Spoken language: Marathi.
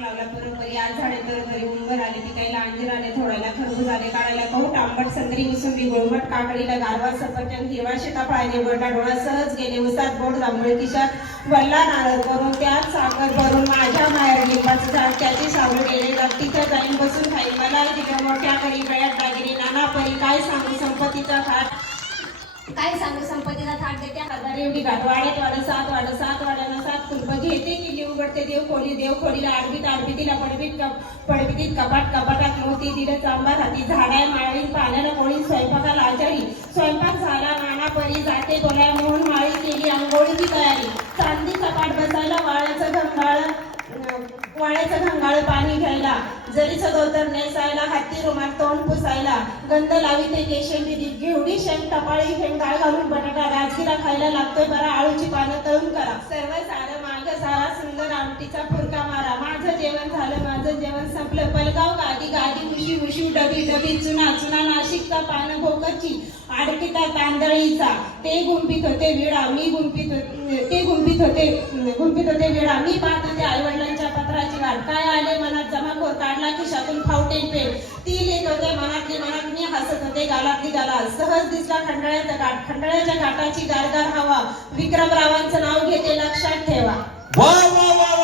लावला बरोबरी आज झाडे बरोबरी उंबर आले पिकायला अंजीर आले थोडायला खरबूज आले काढायला गहू आंबट संत्री मोसंबी गुळमट काकडीला गारवा सफरचंद हिरवा सीताफळाने बरडा डोळा सहज गेले उसात बोट जांभूळ खिशात वल्ला नारळ करून त्यात साखर भरून माझ्या माहेर लिंबाचं झाड त्याची सावळ गेले तिथं जाईन बसून खाईल मला तिथं मोठ्या करी गळ्यात दागिरी नाना परी काय सांगू संपत्तीचा थाट काय सांगू संपत्तीचा थाट देते हजार एवढी घाट वाड्यात वाड सात वाड्यानं सात कुलप घेते किल्ली उघडते देव खोडीला आडबीतीला पडबीतीत कपाटात मोती दिलं चांबार हाती झाडाय माळी पाण्याला कोळी स्वयंपाकाला आचारी स्वयंपाक झाला नाना परी जाते बोलाय मोहन माळी केली आंघोळीची तयारी चांदी कपाट बसायला वाळ्याचं घंगाळ पाणी घ्यायला जरीचं धोतर नेसायला हाती रुमाल तोंड पुसायला गंध लावी ते केशेंडी घेवडी शेंग टपाळी शेंग डाळ घालून बटाटा राजगिरा खायला लागतोय बरा आळूची पानं तळून करा सर्व सारं मार्ग सारा सुंदर आमटीचा फुरका मारा माझं जेवण झालं माझं जेवण संपलं पलगाव गादी उशी डबी चुना नाशिकचा पानं भोकरची आडकिता तांदळीचा ते गुंफीत होते विडा मी गुंफीत होते विडा मी पाहत होते आई वडिलांच्या पत्राची वाट काय आले मनात जमाखोर काढला खिशातून फाउंटेन पेन ती लिहित होते मनातली मनात मी हसत होते गालातली गाला सहज दिसला खंडाळ्याच्या घाटाची गारगार हवा विक्रमरावांचं नाव घेते लक्षात ठेवा वा वा वा